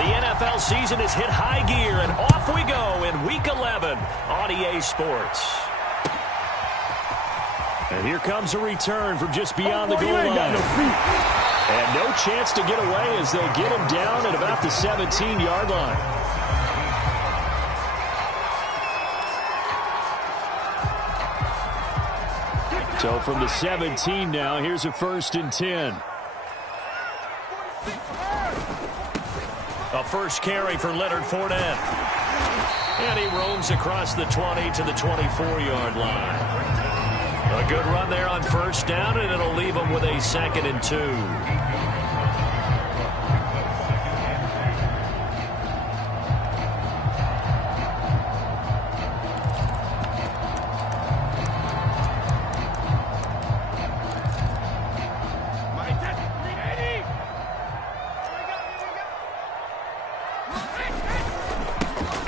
The NFL season has hit high gear, and off we go in Week 11 on EA Sports. And here comes a return from just beyond the goal line. And no chance to get away as they'll get him down at about the 17-yard line. So from the 17 now, here's a 1st and 10. A first carry for Leonard Fournette. And he roams across the 20 to the 24-yard line. A good run there on 1st down, and it'll leave him with a 2nd and 2.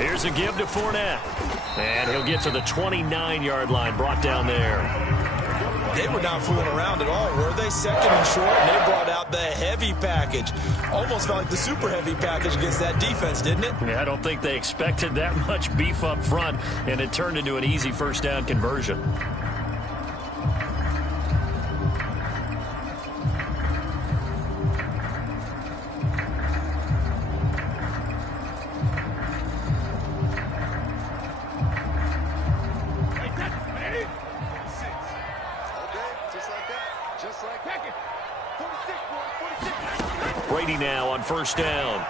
Here's a give to Fournette. And he'll get to the 29-yard line, brought down there. They were not fooling around at all, were they? 2nd and short, and they brought out the heavy package. Almost felt like the super heavy package against that defense, didn't it? Yeah, I don't think they expected that much beef up front, and it turned into an easy 1st down conversion. Brady now on 1st down.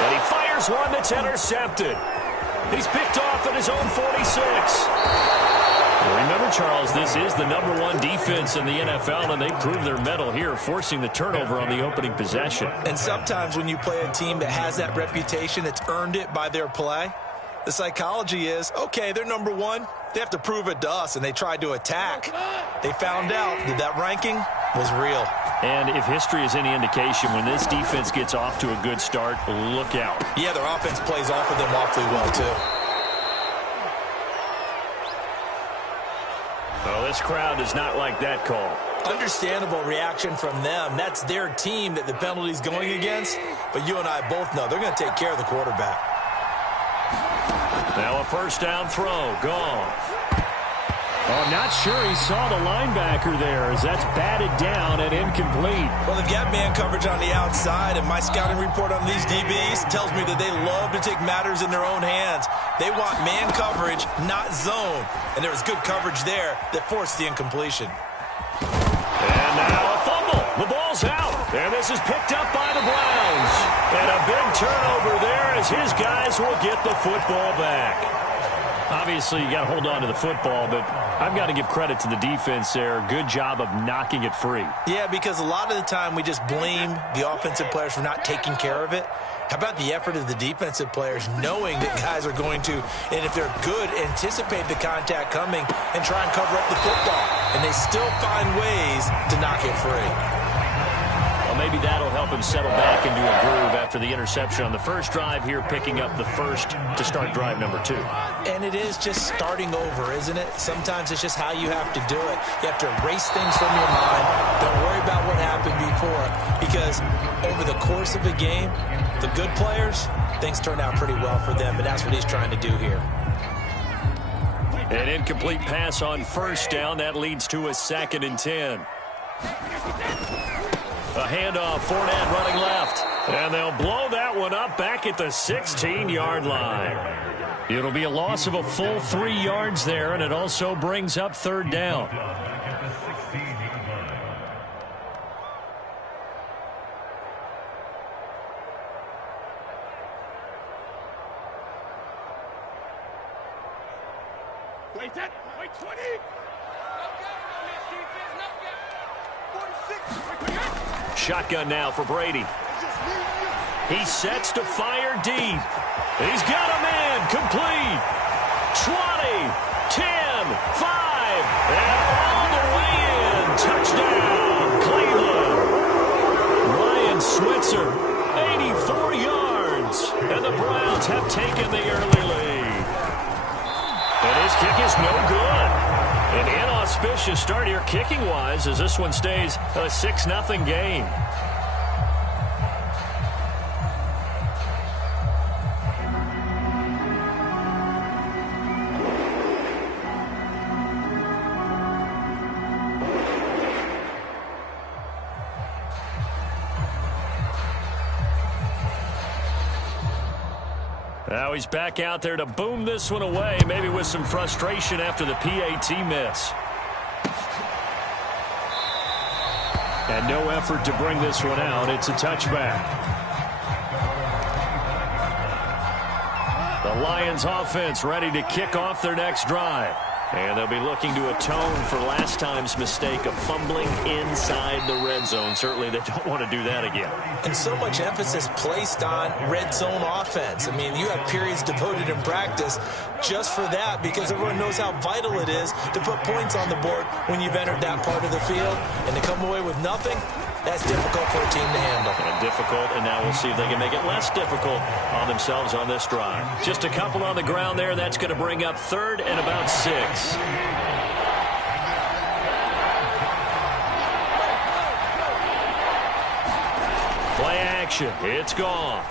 And he fires one that's intercepted. He's picked off at his own 46. Well, remember, Charles, this is the #1 defense in the NFL, and they proved their mettle here, forcing the turnover on the opening possession. And sometimes when you play a team that has that reputation, it's earned it by their play. The psychology is, okay, they're #1. They have to prove it to us, and they tried to attack. They found out that that ranking was real. And if history is any indication, when this defense gets off to a good start, look out. Yeah, their offense plays off of them awfully well, too. Oh, this crowd does not like that call. Understandable reaction from them. That's their team that the penalty's going against. But you and I both know they're going to take care of the quarterback. Now a 1st down throw. Gone. Oh, not sure he saw the linebacker there as that's batted down and incomplete. Well, they've got man coverage on the outside, and my scouting report on these DBs tells me that they love to take matters in their own hands. They want man coverage, not zone. And there was good coverage there that forced the incompletion. And now a fumble. The ball's out. And this is picked up by the Browns. And a big turnover there as his guys will get the football back. Obviously, you got to hold on to the football, but I've got to give credit to the defense there. Good job of knocking it free. Yeah, because a lot of the time we just blame the offensive players for not taking care of it. How about the effort of the defensive players knowing that guys are going to, and if they're good, anticipate the contact coming and try and cover up the football. And they still find ways to knock it free. Well, maybe that'll help him settle back into a groove after the interception on the first drive here, picking up the first to start drive number 2. And it is just starting over, isn't it? Sometimes it's just how you have to do it. You have to erase things from your mind. Don't worry about what happened before, because over the course of a game, the good players, things turn out pretty well for them, and that's what he's trying to do here. An incomplete pass on 1st down. That leads to a 2nd and 10. A handoff, Fournette running left. And they'll blow that one up back at the 16-yard line. It'll be a loss of a full 3 yards there, and it also brings up 3rd down. Wait, 20. Shotgun now for Brady. He sets to fire deep. He's got a man complete. 20, 10, 5, and all the way in. Touchdown, Cleveland. Ryan Switzer, 84 yards. And the Browns have taken the early lead. And his kick is no good. An inauspicious start here kicking-wise as this one stays a 6-0 game. Now he's back out there to boom this one away, maybe with some frustration after the PAT miss. And no effort to bring this one out. It's a touchback. The Lions offense ready to kick off their next drive. And they'll be looking to atone for last time's mistake of fumbling inside the red zone. Certainly they don't want to do that again. And so much emphasis placed on red zone offense. I mean, you have periods devoted in practice just for that because everyone knows how vital it is to put points on the board when you've entered that part of the field. And to come away with nothing, that's difficult for a team to handle. And difficult, and now we'll see if they can make it less difficult on themselves on this drive. Just a couple on the ground there. That's going to bring up 3rd and about 6. Play action. It's gone.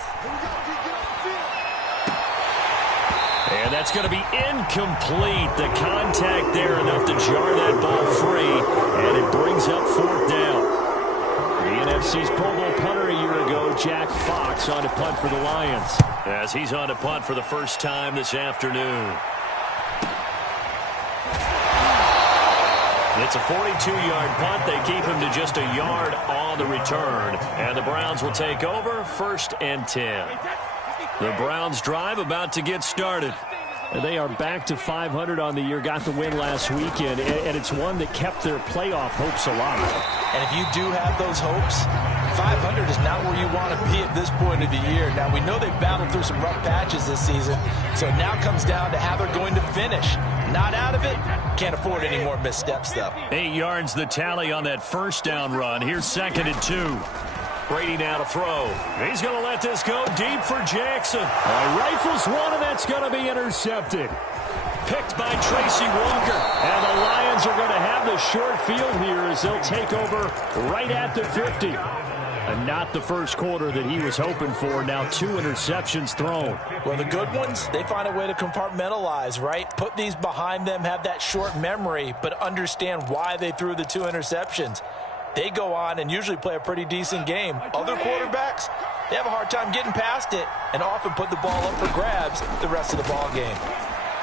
And that's going to be incomplete. The contact there enough to jar that ball free, and it brings up 4th down. The NFC's Pro Bowl punter a year ago, Jack Fox, on to punt for the Lions, as he's on to punt for the first time this afternoon. It's a 42-yard punt. They keep him to just a yard on the return, and the Browns will take over 1st and 10. The Browns drive about to get started. They are back to 500 on the year, got the win last weekend, and it's one that kept their playoff hopes alive. And if you do have those hopes, 500 is not where you want to be at this point of the year. Now, we know they've battled through some rough patches this season, so it now comes down to how they're going to finish. Not out of it. Can't afford any more missteps, though. 8 yards the tally on that first down run. Here's 2nd and 2. Brady now to throw. He's going to let this go deep for Jackson. Rifles one, and that's going to be intercepted. Picked by Tracy Walker. And the Lions are going to have the short field here as they'll take over right at the 50. And not the first quarter that he was hoping for. Now 2 interceptions thrown. Well, the good ones, they find a way to compartmentalize, right? Put these behind them, have that short memory, but understand why they threw the 2 interceptions. They go on and usually play a pretty decent game. Other quarterbacks, they have a hard time getting past it and often put the ball up for grabs the rest of the ball game.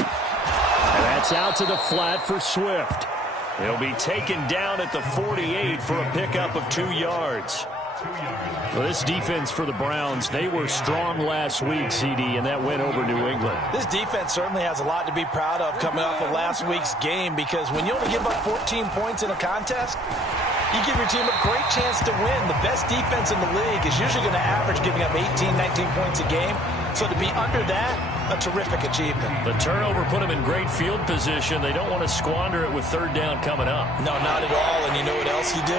And that's out to the flat for Swift. He'll be taken down at the 48 for a pickup of 2 yards. Well, this defense for the Browns, they were strong last week, CD, and that went over New England. This defense certainly has a lot to be proud of coming off of last week's game because when you only give up 14 points in a contest, you give your team a great chance to win. The best defense in the league is usually going to average giving up 18, 19 points a game. So to be under that, a terrific achievement. The turnover put them in great field position. They don't want to squander it with 3rd down coming up. No, not at all. And you know what else you do?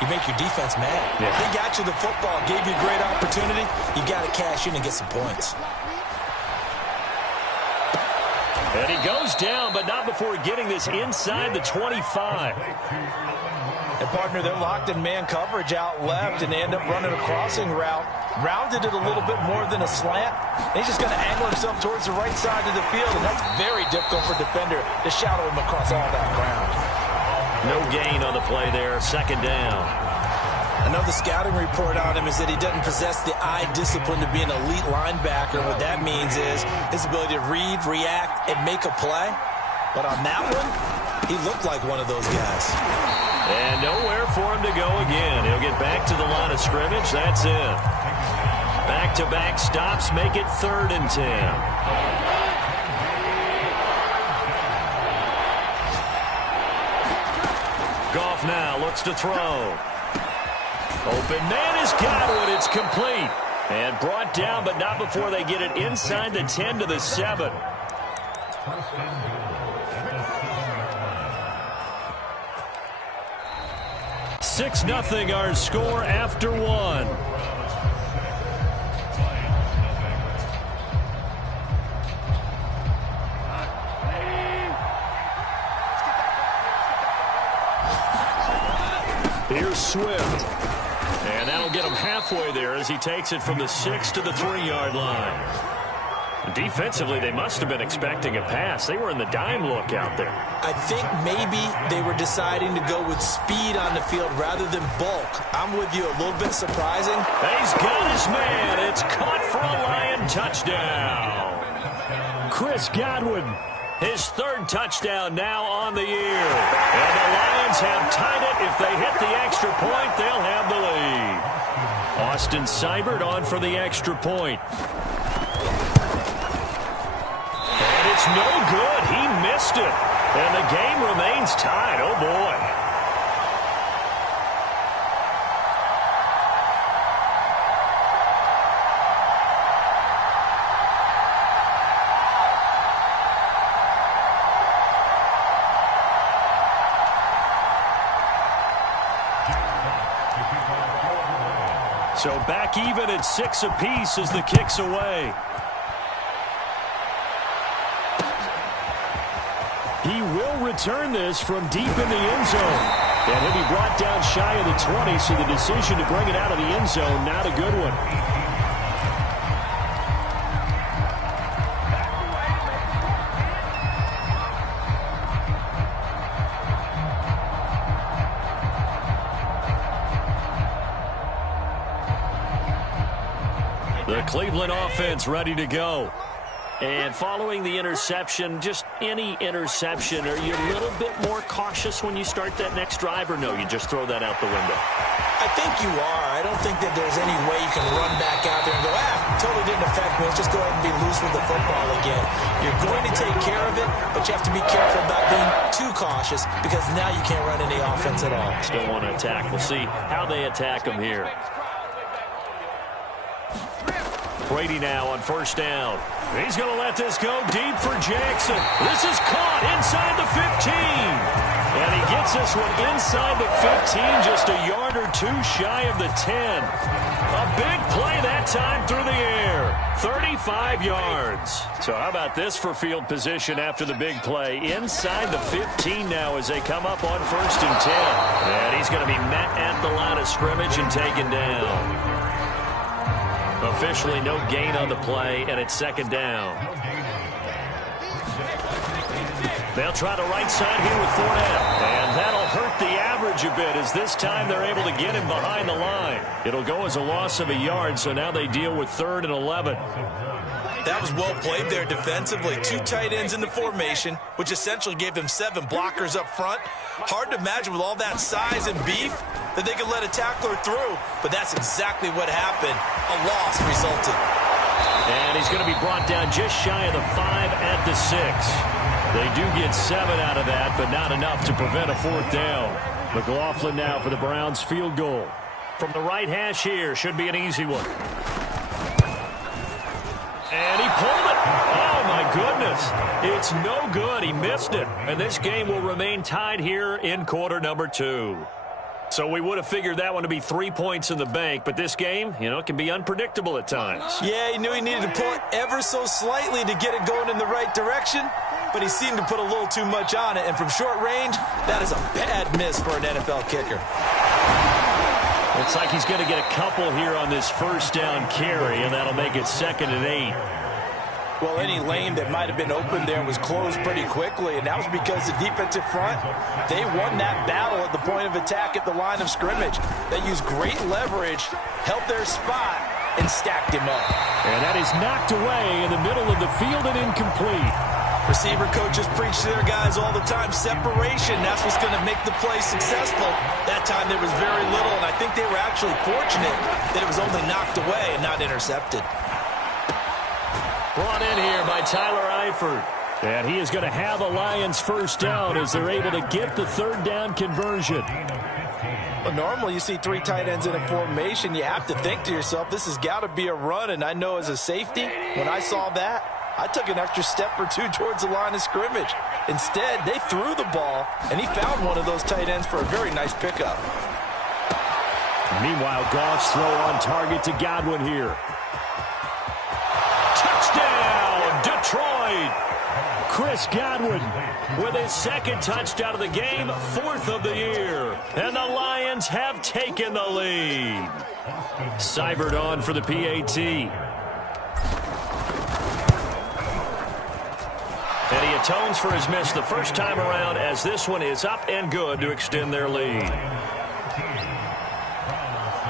You make your defense mad. Yeah. They got you the football, gave you a great opportunity. You got to cash in and get some points. And he goes down, but not before getting this inside the 25. And, partner, they're locked in man coverage out left, and they end up running a crossing route. Rounded it a little bit more than a slant. And he's just going to angle himself towards the right side of the field, and that's very difficult for a defender to shadow him across all that ground. No gain on the play there. 2nd down. Another scouting report on him is that he doesn't possess the eye discipline to be an elite linebacker. What that means is his ability to read, react, and make a play. But on that one, he looked like one of those guys. And nowhere for him to go again. He'll get back to the line of scrimmage. That's it. Back-to-back stops make it 3rd and 10. Goff now looks to throw. Open man has got it. It's complete. And brought down, but not before they get it inside the 10 to the 7. Six 0 our score after 1. Here's Swift. And that'll get him halfway there as he takes it from the 6 to the 3-yard line. Defensively, they must have been expecting a pass. They were in the dime look out there. I think maybe they were deciding to go with speed on the field rather than bulk. I'm with you, a little bit surprising. He's got his man. It's caught for a Lion touchdown. Chris Godwin, his third touchdown now on the year. And the Lions have tied it. If they hit the extra point, they'll have the lead. Austin Seibert on for the extra point. And it's no good. He missed it. And the game remains tied. Oh, boy. So back even at 6 apiece as the kick's away. He will return this from deep in the end zone. And he'll be brought down shy of the 20, so the decision to bring it out of the end zone, not a good one. The Cleveland offense ready to go. And following the interception, just any interception, are you a little bit more cautious when you start that next drive, or no, you just throw that out the window? I think you are. I don't think that there's any way you can run back out there and go, totally didn't affect me. Let's just go ahead and be loose with the football again. You're going to take care of it, but you have to be careful about being too cautious because now you can't run any offense at all. Still want to attack. We'll see how they attack them here. Brady now on first down. He's going to let this go deep for Jackson. This is caught inside the 15. And he gets this one inside the 15, just a yard or two shy of the 10. A big play that time through the air. 35 yards. So how about this for field position after the big play? Inside the 15 now as they come up on first and 10. And he's going to be met at the line of scrimmage and taken down. Officially no gain on the play, and it's second down. They'll try the right side here with Fournette. And that'll hurt the average a bit as this time they're able to get him behind the line. It'll go as a loss of a yard, so now they deal with 3rd and 11. That was well played there defensively. 2 tight ends in the formation, which essentially gave them 7 blockers up front. Hard to imagine with all that size and beef that they could let a tackler through, but that's exactly what happened. A loss resulted. And he's going to be brought down just shy of the 5 at the 6. They do get 7 out of that, but not enough to prevent a 4th down. McLaughlin now for the Browns field goal. From the right hash here, should be an easy one. And he pulled it. Oh, my goodness. It's no good. He missed it. And this game will remain tied here in quarter number 2. So we would have figured that one to be 3 points in the bank, but this game, it can be unpredictable at times. Yeah, he knew he needed to pull it ever so slightly to get it going in the right direction, but he seemed to put a little too much on it, and from short range, that is a bad miss for an NFL kicker. Looks like he's going to get a couple here on this first down carry, and that'll make it 2nd and 8. Well, any lane that might have been open there was closed pretty quickly, and that was because the defensive front, they won that battle at the point of attack at the line of scrimmage. They used great leverage, held their spot, and stacked him up. And that is knocked away in the middle of the field and incomplete. Receiver coaches preach to their guys all the time, separation, that's what's going to make the play successful. That time there was very little, and I think they were actually fortunate that it was only knocked away and not intercepted. Brought in here by Tyler Eifert. And he is going to have a Lions first down as they're able to get the 3rd down conversion. Well, normally you see 3 tight ends in a formation. You have to think to yourself, this has got to be a run. And I know as a safety, when I saw that, I took an extra step or 2 towards the line of scrimmage. Instead, they threw the ball, and he found one of those tight ends for a very nice pickup. Meanwhile, Goff's throw on target to Godwin here. Touchdown, Detroit! Chris Godwin with his 2nd touchdown of the game, 4th of the year. And the Lions have taken the lead. Seibert on for the PAT. And he atones for his miss the first time around, as this one is up and good to extend their lead.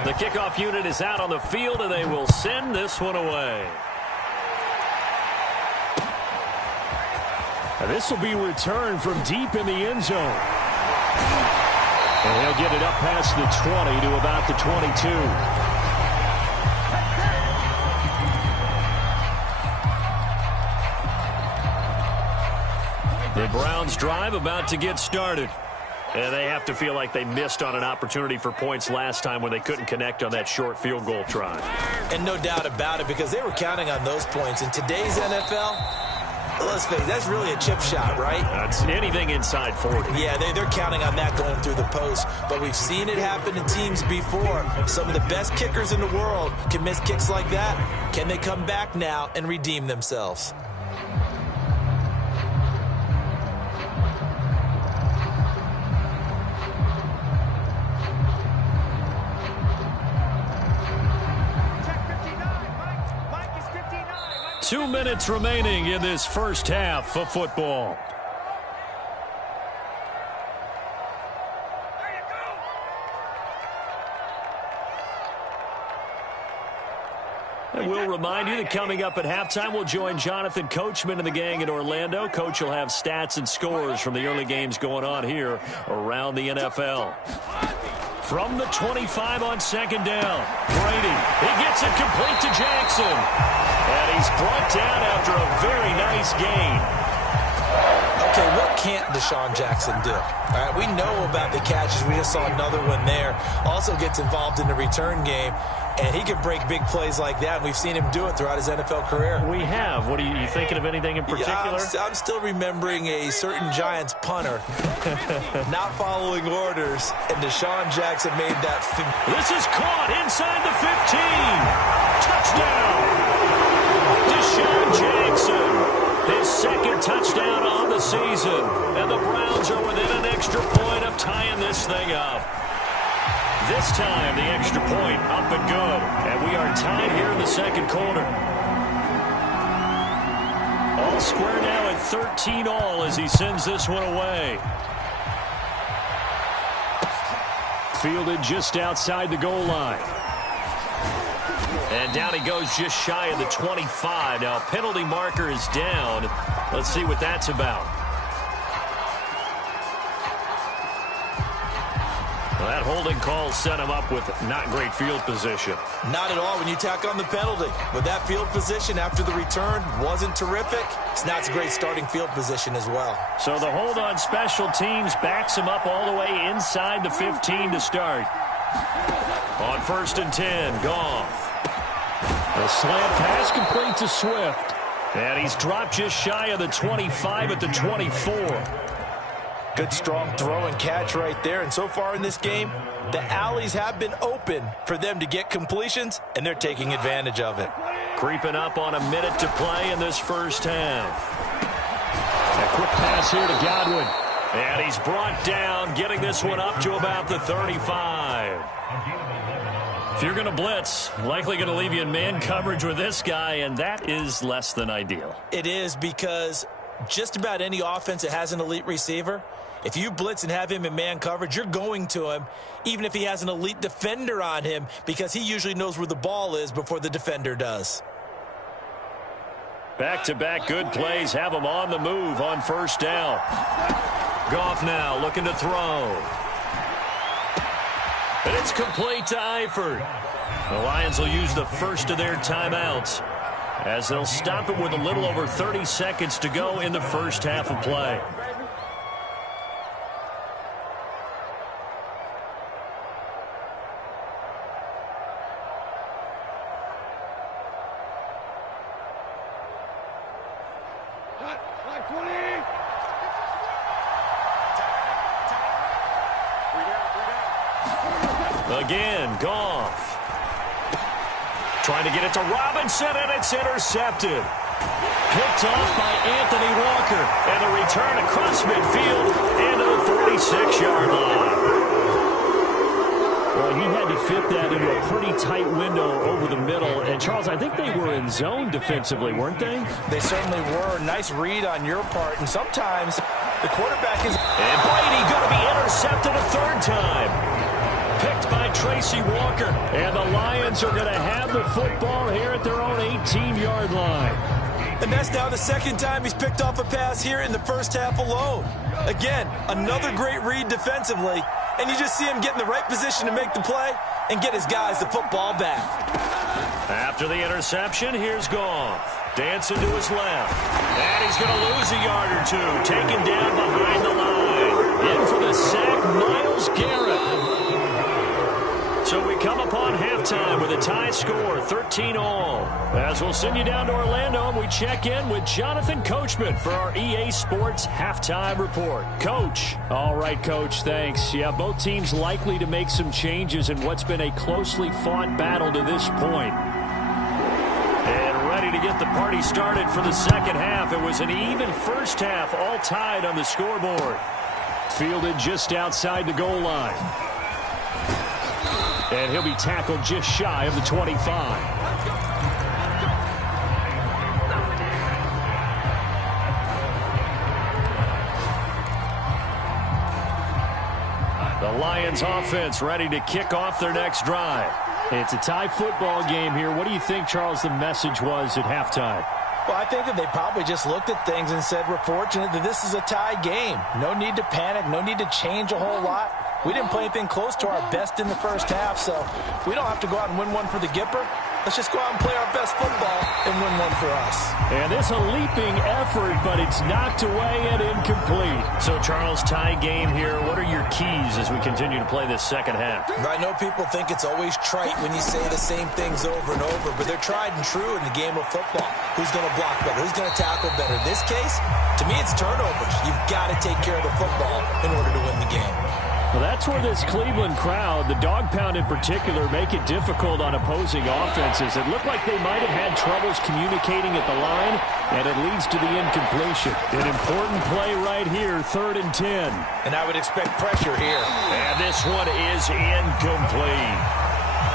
The kickoff unit is out on the field, and they will send this one away. And this will be returned from deep in the end zone. And he'll get it up past the 20 to about the 22. The Browns drive about to get started. And they have to feel like they missed on an opportunity for points last time when they couldn't connect on that short field goal try. And no doubt about it, because they were counting on those points. In today's NFL, let's face it, that's really a chip shot, right? That's anything inside 40. Yeah, they're counting on that going through the post. But we've seen it happen to teams before. Some of the best kickers in the world can miss kicks like that. Can they come back now and redeem themselves? Two minutes remaining in this first half of football. And we'll remind you that coming up at halftime, we'll join Jonathan Coachman and the gang in Orlando. Coach will have stats and scores from the early games going on here around the NFL. From the 25 on second down, Brady, he gets it complete to Jackson. And he's brought down after a very nice gain. Okay, what can't Deshaun Jackson do? All right, we know about the catches. We just saw another one there. Also gets involved in the return game, and he can break big plays like that. And we've seen him do it throughout his NFL career. We have. What are you thinking of anything in particular? Yeah, I'm still remembering a certain Giants punter not following orders, and Deshaun Jackson made that. This is caught inside the 15. Touchdown. Deshaun Jackson. His second touchdown on the season. And the Browns are within an extra point of tying this thing up. This time, the extra point up and good. And we are tied here in the second quarter. All square now at 13 all as he sends this one away. Fielded just outside the goal line. And down he goes just shy of the 25. Now, penalty marker is down. Let's see what that's about. Well, that holding call set him up with not great field position. Not at all when you tack on the penalty. But that field position after the return wasn't terrific. It's not a great starting field position as well. So the hold on special teams backs him up all the way inside the 15 to start. On 1st and 10, Goff. A slant pass complete to Swift. And he's dropped just shy of the 25 at the 24. Good strong throw and catch right there. And so far in this game, the alleys have been open for them to get completions, and they're taking advantage of it. Creeping up on a minute to play in this first half. A quick pass here to Godwin. And he's brought down, getting this one up to about the 35. If you're going to blitz, likely going to leave you in man coverage with this guy, and that is less than ideal. It is, because just about any offense that has an elite receiver, if you blitz and have him in man coverage, you're going to him, even if he has an elite defender on him, because he usually knows where the ball is before the defender does. Back-to-back good plays have him on the move on 1st down. Goff now looking to throw. And it's complete to Eifert. The Lions will use the first of their timeouts as they'll stop it with a little over 30 seconds to go in the first half of play. Again, Goff. Trying to get it to Robinson, and it's intercepted. Picked off by Anthony Walker. And the return across midfield into the 46-yard line. Well, he had to fit that into a pretty tight window over the middle and Charles, I think they were in zone defensively, weren't they? They certainly were. Nice read on your part. And sometimes the quarterback is... And Brady going to be intercepted a third time. Picked by Tracy Walker. And the Lions are going to have the football here at their own 18-yard line. And that's now the second time he's picked off a pass here in the first half alone. Again, another great read defensively. And you just see him get in the right position to make the play and get his guys the football back. After the interception, here's Goff. Dancing to his left. And he's going to lose a yard or two. Taken down behind the line. In for the sack, Myles Garrett. So we come upon halftime with a tie score, 13-all. As we'll send you down to Orlando, and we check in with Jonathan Coachman for our EA Sports Halftime Report. Coach. All right, Coach, thanks. Yeah, both teams likely to make some changes in what's been a closely fought battle to this point. And ready to get the party started for the second half. It was an even first half, all tied on the scoreboard. Fielded just outside the goal line. And he'll be tackled just shy of the 25. The Lions offense ready to kick off their next drive. It's a tie football game here. What do you think, Charles, the message was at halftime? Well, I think that they probably just looked at things and said, we're fortunate that this is a tie game. No need to panic. No need to change a whole lot. We didn't play anything close to our best in the first half, so we don't have to go out and win one for the Gipper. Let's just go out and play our best football and win one for us. And this a leaping effort, but it's knocked away and incomplete. So, Charles, tie game here. What are your keys as we continue to play this second half? I know people think it's always trite when you say the same things over and over, but they're tried and true in the game of football. Who's going to block better? Who's going to tackle better? In this case, to me, it's turnovers. You've got to take care of the football in order to win the game. Well, that's where this Cleveland crowd, the dog pound in particular, make it difficult on opposing offenses. It looked like they might have had troubles communicating at the line, and it leads to the incompletion. An important play right here, 3rd and 10. And I would expect pressure here. And this one is incomplete.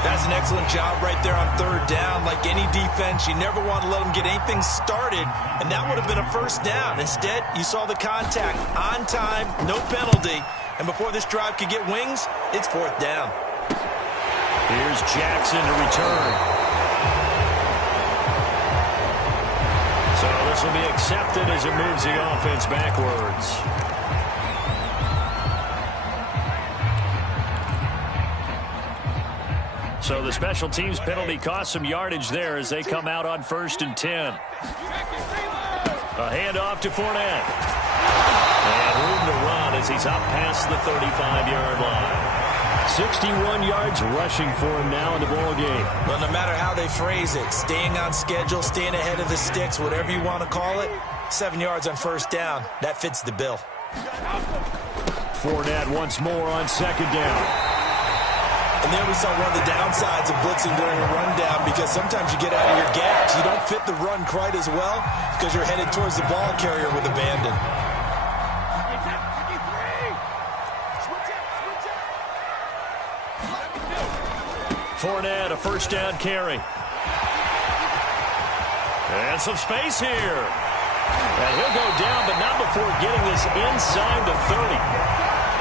That's an excellent job right there on 3rd down. Like any defense, you never want to let them get anything started, and that would have been a 1st down. Instead, you saw the contact on time, no penalty. And before this drive could get wings, it's 4th down. Here's Jackson to return. So this will be accepted as it moves the offense backwards. So the special teams penalty cost some yardage there as they come out on 1st and 10. A handoff to Fournette. And room to run as he's up past the 35-yard line. 61 yards rushing for him now in the ball game. Well, no matter how they phrase it, staying on schedule, staying ahead of the sticks, whatever you want to call it, 7 yards on 1st down, that fits the bill. Fournette once more on 2nd down. And there we saw one of the downsides of blitzing during a rundown, because sometimes you get out of your gaps. You don't fit the run quite as well because you're headed towards the ball carrier with abandon. Fournette, a 1st down carry. And some space here. And he'll go down, but not before getting this inside the 30.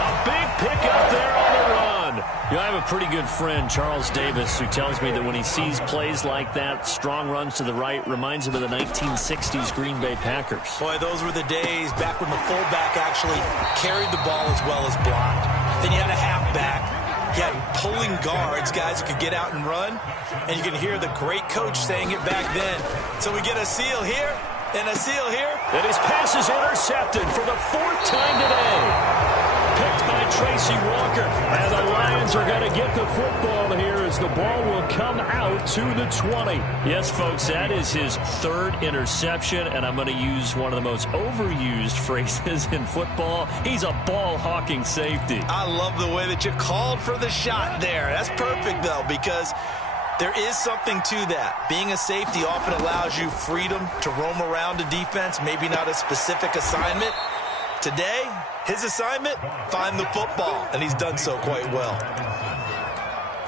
A big pickup there on the run. You know, I have a pretty good friend, Charles Davis, who tells me that when he sees plays like that, strong runs to the right, reminds him of the 1960s Green Bay Packers. Boy, those were the days back when the fullback actually carried the ball as well as blocked. Then you had a halfback. You had pulling guards, guys who could get out and run, and you can hear the great coach saying it back then. So we get a seal here and a seal here. And his pass is intercepted for the 4th time today. Picked by Tracy Walker. And the Lions are going to get the football here as the ball will come out to the 20. Yes, folks, that is his 3rd interception, and I'm going to use one of the most overused phrases in football. He's a ball-hawking safety. I love the way that you called for the shot there. That's perfect, though, because there is something to that. Being a safety often allows you freedom to roam around a defense, maybe not a specific assignment. Today, his assignment, find the football, and he's done so quite well.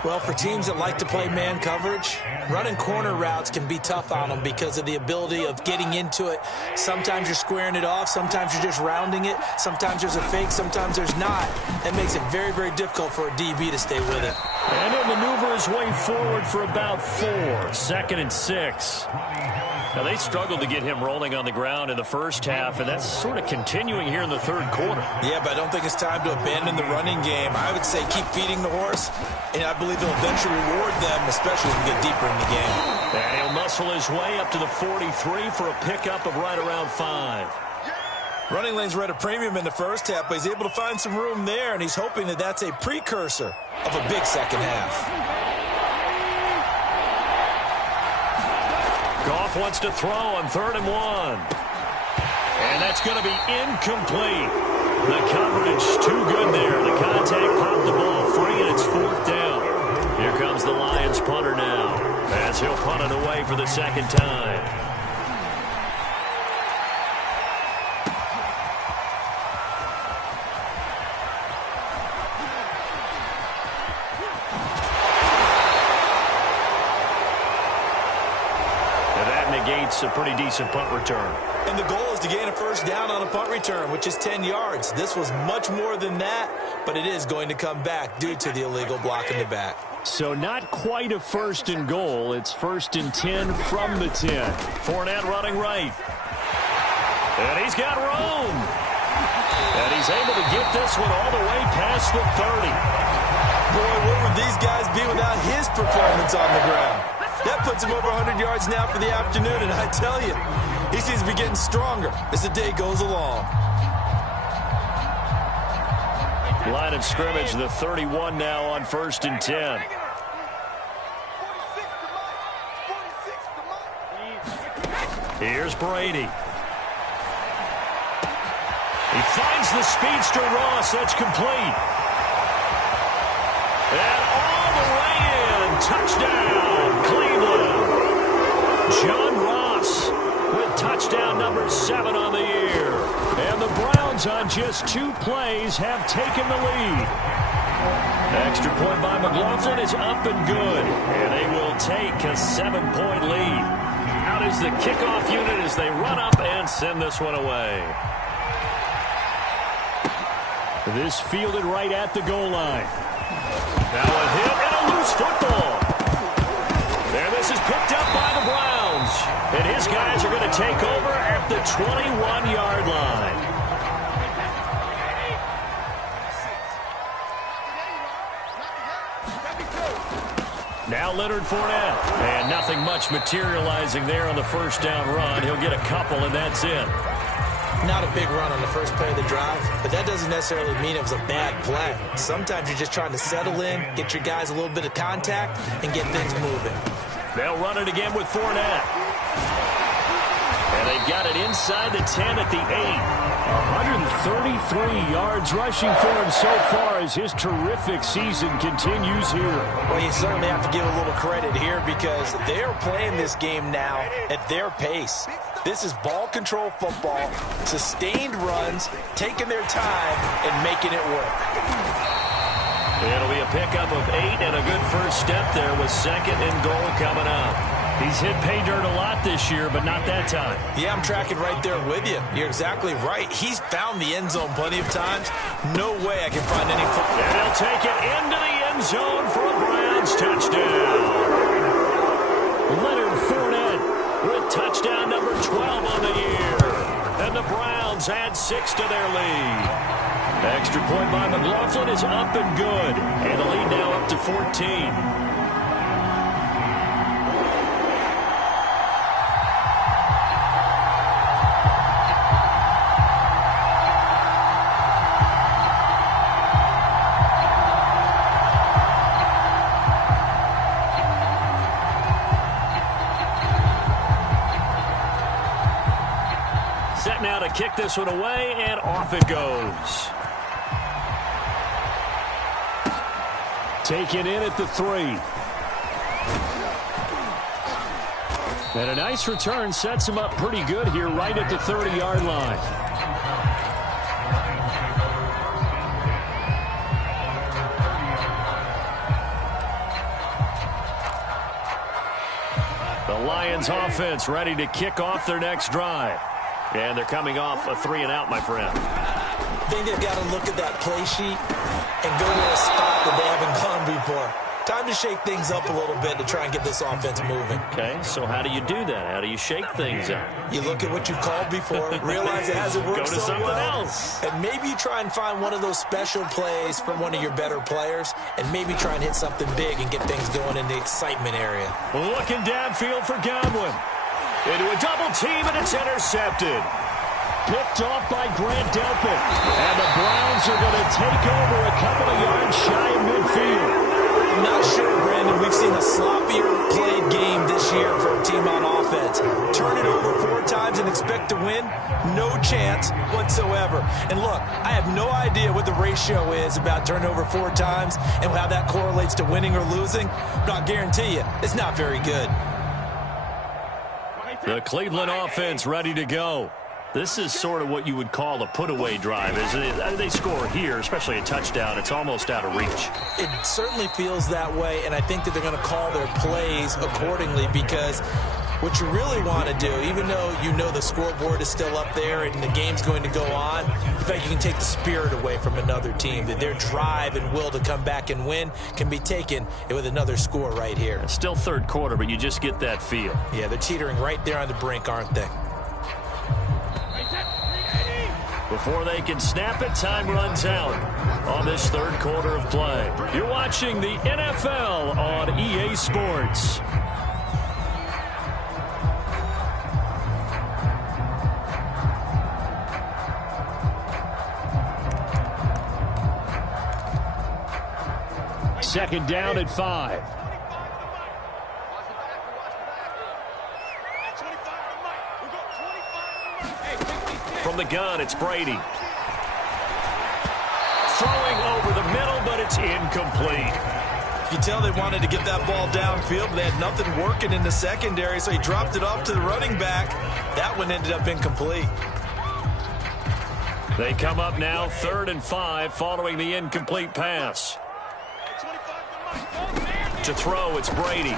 Well, for teams that like to play man coverage, running corner routes can be tough on them because of the ability of getting into it. Sometimes you're squaring it off. Sometimes you're just rounding it. Sometimes there's a fake. Sometimes there's not. That makes it very, very difficult for a DB to stay with it. And he'll maneuver his way forward for about 4. 2nd and 6. Now, they struggled to get him rolling on the ground in the first half, and that's sort of continuing here in the third quarter. Yeah, but I don't think it's time to abandon the running game. I would say keep feeding the horse, and I believe they'll eventually reward them, especially as we get deeper in the game. And he'll muscle his way up to the 43 for a pickup of right around 5. Running lanes were at a premium in the first half, but he's able to find some room there, and he's hoping that that's a precursor of a big second half. Goff wants to throw on 3rd and 1. And that's going to be incomplete. The coverage too good there. The contact popped the ball free, and it's 4th down. Here comes the Lions punter now, as he'll punt it away for the 2nd time. A pretty decent punt return. And the goal is to gain a first down on a punt return, which is 10 yards. This was much more than that, but it is going to come back due to the illegal block in the back. So not quite a 1st and goal. It's 1st and 10 from the 10. Fournette running right. And he's got room. And he's able to get this one all the way past the 30. Boy, where would these guys be without his performance on the ground? That puts him over 100 yards now for the afternoon, and I tell you, he seems to be getting stronger as the day goes along. Line of scrimmage, the 31 now on 1st and 10. Here's Brady. He finds the speedster Ross. That's complete. And all the way in. Touchdown, Cleveland. John Ross with touchdown number 7 on the year. And the Browns on just 2 plays have taken the lead. Extra point by McLaughlin is up and good. And they will take a 7-point lead. Out is the kickoff unit as they run up and send this one away. This fielded right at the goal line. Now a hit and a loose football. And this is picked up by the Browns. And his guys are going to take over at the 21-yard line. Now Leonard Fournette. And nothing much materializing there on the first down run. He'll get a couple, and that's it. Not a big run on the first play of the drive, but that doesn't necessarily mean it was a bad play. Sometimes you're just trying to settle in, get your guys a little bit of contact, and get things moving. They'll run it again with Fournette. And they've got it inside the 10 at the 8. 133 yards rushing for him so far as his terrific season continues here. Well, you certainly have to give a little credit here because they're playing this game now at their pace. This is ball control football, sustained runs, taking their time, and making it work. It'll be a pickup of 8 and a good first step there with 2nd and goal coming up. He's hit pay dirt a lot this year, but not that time. Yeah, I'm tracking right there with you. You're exactly right. He's found the end zone plenty of times. No way I can find any football. And he'll take it into the end zone for a Browns touchdown. Leonard Fournette with touchdown number 12 on the year. And the Browns add 6 to their lead. Extra point by McLaughlin is up and good. And the lead now up to 14. Set now to kick this one away, and off it goes. Taken in at the 3. And a nice return sets him up pretty good here right at the 30-yard line. The Lions offense ready to kick off their next drive. And they're coming off a 3-and-out, my friend. I think they've got to look at that play sheet and go to a spot that they haven't gone before. Time to shake things up a little bit to try and get this offense moving. Okay, so how do you do that? How do you shake things up? You look at what you've called before, realize it hasn't worked Go to so something well, else. and maybe you try and find one of those special plays from one of your better players, and maybe try and hit something big and get things going in the excitement area. Looking downfield for Godwin. Into a double team, and it's intercepted. Picked off by Grant Delpit. And the Browns are going to take over a couple of yards shy of midfield. I'm not sure, Brandon. We've seen a sloppier played game this year for a team on offense. Turn it over 4 times and expect to win? No chance whatsoever. And look, I have no idea what the ratio is about turning over 4 times and how that correlates to winning or losing. But I'll guarantee you, it's not very good. The Cleveland offense ready to go. This is sort of what you would call a put-away drive, isn't it? They score here, especially a touchdown. It's almost out of reach. It certainly feels that way, and I think that they're going to call their plays accordingly because what you really want to do, even though you know the scoreboard is still up there and the game's going to go on, in fact, you can take the spirit away from another team. That their drive and will to come back and win can be taken with another score right here. It's still third quarter, but you just get that feel. Yeah, they're teetering right there on the brink, aren't they? Before they can snap it, time runs out on this third quarter of play. You're watching the NFL on EA Sports. Second down at 5. From the gun, it's Brady. Throwing over the middle, but it's incomplete. You tell they wanted to get that ball downfield, but they had nothing working in the secondary, so he dropped it off to the running back. That one ended up incomplete. They come up now 3rd and 5 following the incomplete pass. To throw, it's Brady.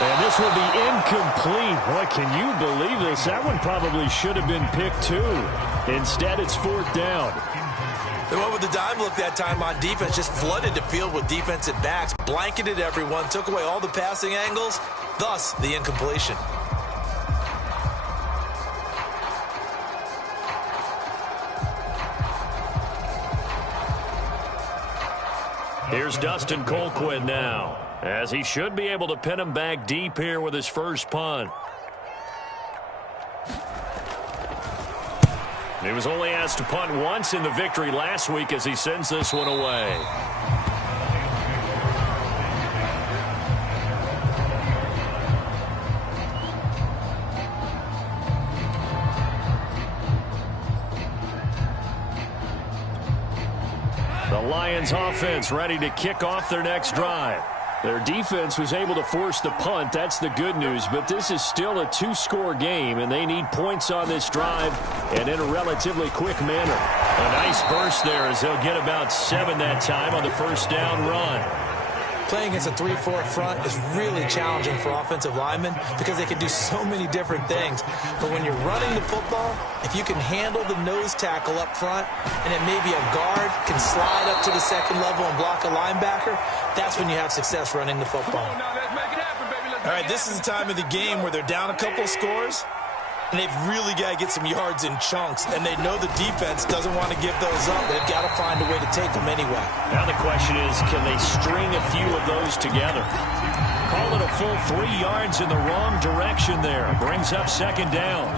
And this will be incomplete. Boy, can you believe this? That one probably should have been picked too. Instead, it's 4th down. They went with the dime look that time on defense, just flooded the field with defensive backs, blanketed everyone, took away all the passing angles, thus the incompletion. Here's Dustin Colquitt now, as he should be able to pin him back deep here with his first punt. He was only asked to punt once in the victory last week as he sends this one away. The Lions offense ready to kick off their next drive. Their defense was able to force the punt. That's the good news. But this is still a 2-score game, and they need points on this drive and in a relatively quick manner. A nice burst there as they'll get about 7 that time on the first down run. Playing against a 3-4 front is really challenging for offensive linemen because they can do so many different things. But when you're running the football, if you can handle the nose tackle up front and then maybe a guard can slide up to the second level and block a linebacker, that's when you have success running the football. All right, this is the time of the game where they're down a couple of scores, and they've really got to get some yards in chunks, and they know the defense doesn't want to give those up. They've got to find a way to take them anyway. Now the question is, can they string a few of those together? Call it a full 3 yards in the wrong direction there. Brings up second down.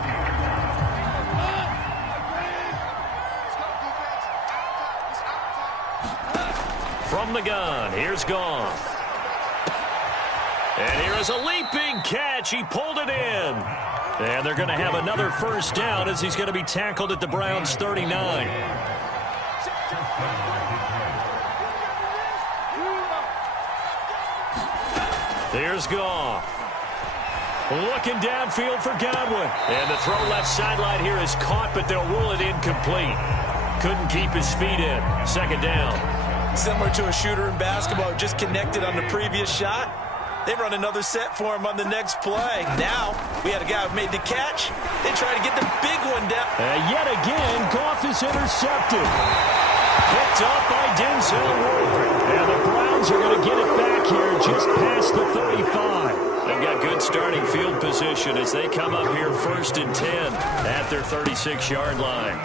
From the gun, here's Goff. And here is a leaping catch. He pulled it in. And they're going to have another first down as he's going to be tackled at the Browns' 39. Here's Goff. Looking downfield for Godwin. And the throw left sideline here is caught, but they'll rule it incomplete. Couldn't keep his feet in. Second down. Similar to a shooter in basketball, just connected on the previous shot. They run another set for him on the next play. Now, we had a guy who made the catch. They try to get the big one down. Yet again, Goff is intercepted. Picked up by Denzel Ward. And the Browns are going to get it back here just past the 35. They've got good starting field position as they come up here 1st and 10 at their 36-yard line.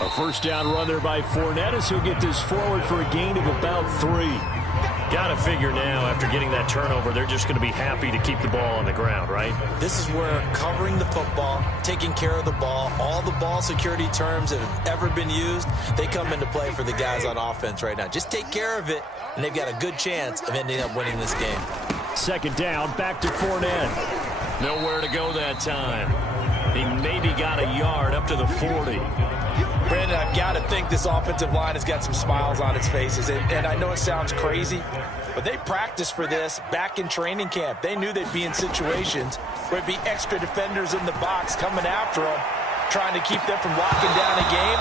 A first down run there by Fournette as he'll get this forward for a gain of about 3. Got to figure now, after getting that turnover, they're just going to be happy to keep the ball on the ground, right? This is where covering the football, taking care of the ball, all the ball security terms that have ever been used, they come into play for the guys on offense right now. Just take care of it, and they've got a good chance of ending up winning this game. Second down, back to Fournette. Nowhere to go that time. He maybe got a yard up to the 40. Brandon, I've got to think this offensive line has got some smiles on its faces. And I know it sounds crazy, but they practiced for this back in training camp. They knew they'd be in situations where it'd be extra defenders in the box coming after them, trying to keep them from locking down a game.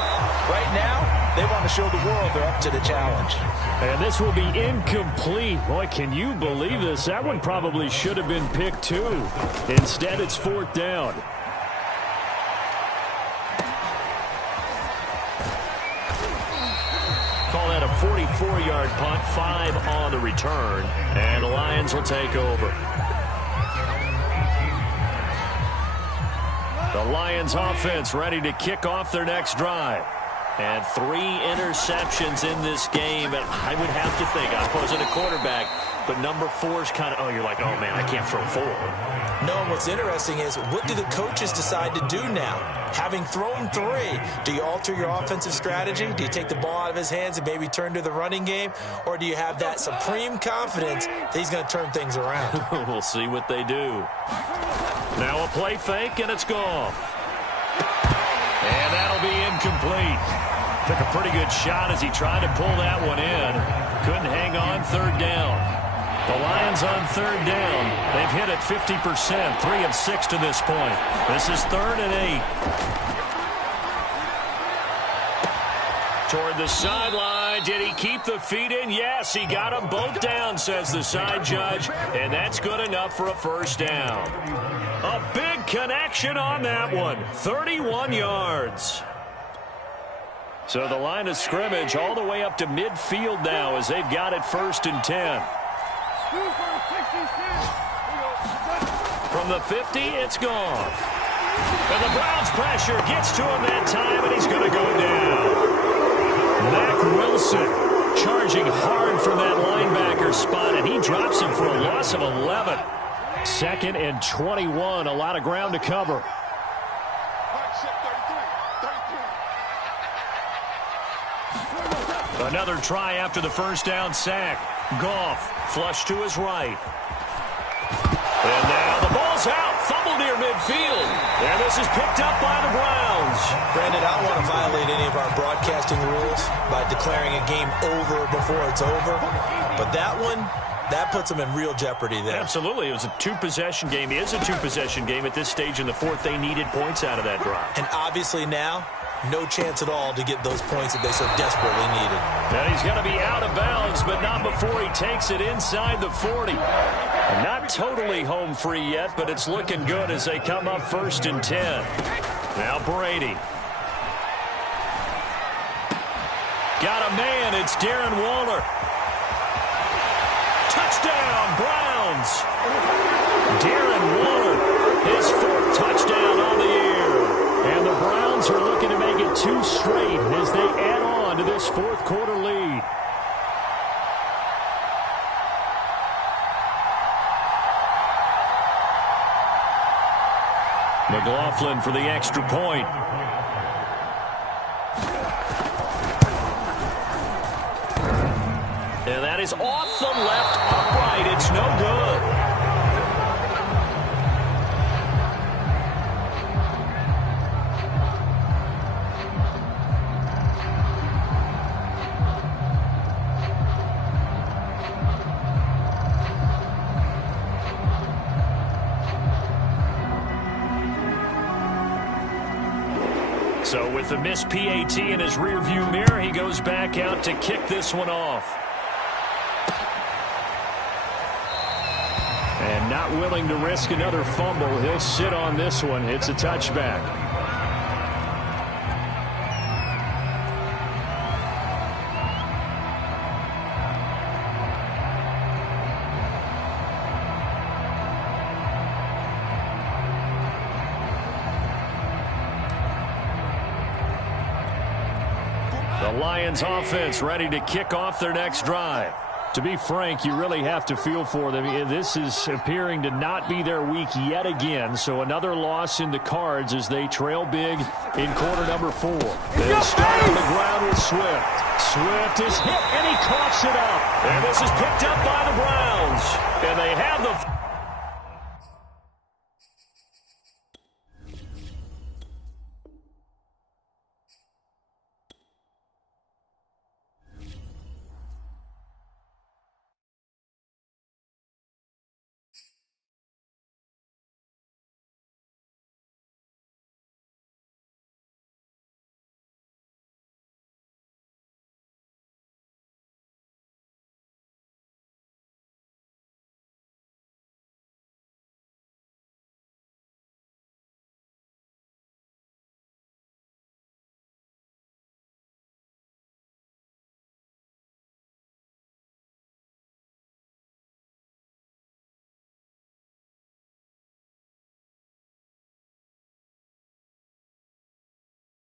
Right now, they want to show the world they're up to the challenge. And this will be incomplete. Boy, can you believe this? That one probably should have been picked too. Instead, it's 4th down. Call that a 44-yard punt, 5 on the return, and the Lions will take over. The Lions offense ready to kick off their next drive. And 3 interceptions in this game, and I would have to think, I wasn't a quarterback, but number 4's kind of, you're like, oh man, I can't throw 4. No, and what's interesting is, what do the coaches decide to do now? Having thrown 3, do you alter your offensive strategy? Do you take the ball out of his hands and maybe turn to the running game? Or do you have that supreme confidence that he's going to turn things around? We'll see what they do. Now a play fake, and it's gone. And that'll be incomplete. Took a pretty good shot as he tried to pull that one in. Couldn't hang on, 3rd down. The Lions on 3rd down. They've hit it 50%, 3 of 6 to this point. This is 3rd and 8. Toward the sideline. Did he keep the feet in? Yes, he got them both down, says the side judge. And that's good enough for a first down. A big connection on that one. 31 yards. So the line of scrimmage all the way up to midfield now as they've got it 1st and 10. From the 50, it's gone. And the Browns pressure gets to him that time, and he's going to go down. Mack Wilson charging hard from that linebacker spot, and he drops him for a loss of 11. 2nd and 21, a lot of ground to cover. Another try after the first down sack. Goff flush to his right. And now the ball's out. Fumble near midfield. And this is picked up by the Browns. Brandon, I don't want to violate any of our broadcasting rules by declaring a game over before it's over. But that one, that puts them in real jeopardy there. Absolutely. It was a 2-possession game. It is a 2-possession game at this stage in the 4th. They needed points out of that drive. And obviously now, no chance at all to get those points that they so desperately needed. And he's going to be out of bounds, but not before he takes it inside the 40. Not totally home free yet, but it's looking good as they come up 1st and 10. Now Brady. Got a man. It's Darren Waller. Touchdown, Browns. Darren Waller, his 4th touchdown on the year. And the Browns are looking to make it 2 straight as they add on to this 4th quarter lead. McLaughlin for the extra point. And that is off the left upright. It's no good. So with the missed PAT in his rearview mirror, he goes back out to kick this one off. And not willing to risk another fumble. He'll sit on this one. It's a touchback. The Lions offense ready to kick off their next drive. To be frank, you really have to feel for them. This is appearing to not be their week yet again. So another loss in the cards as they trail big in quarter number 4. They'll start on the ground with Swift. Swift is hit, and he coughs it up. And this is picked up by the Browns. And they have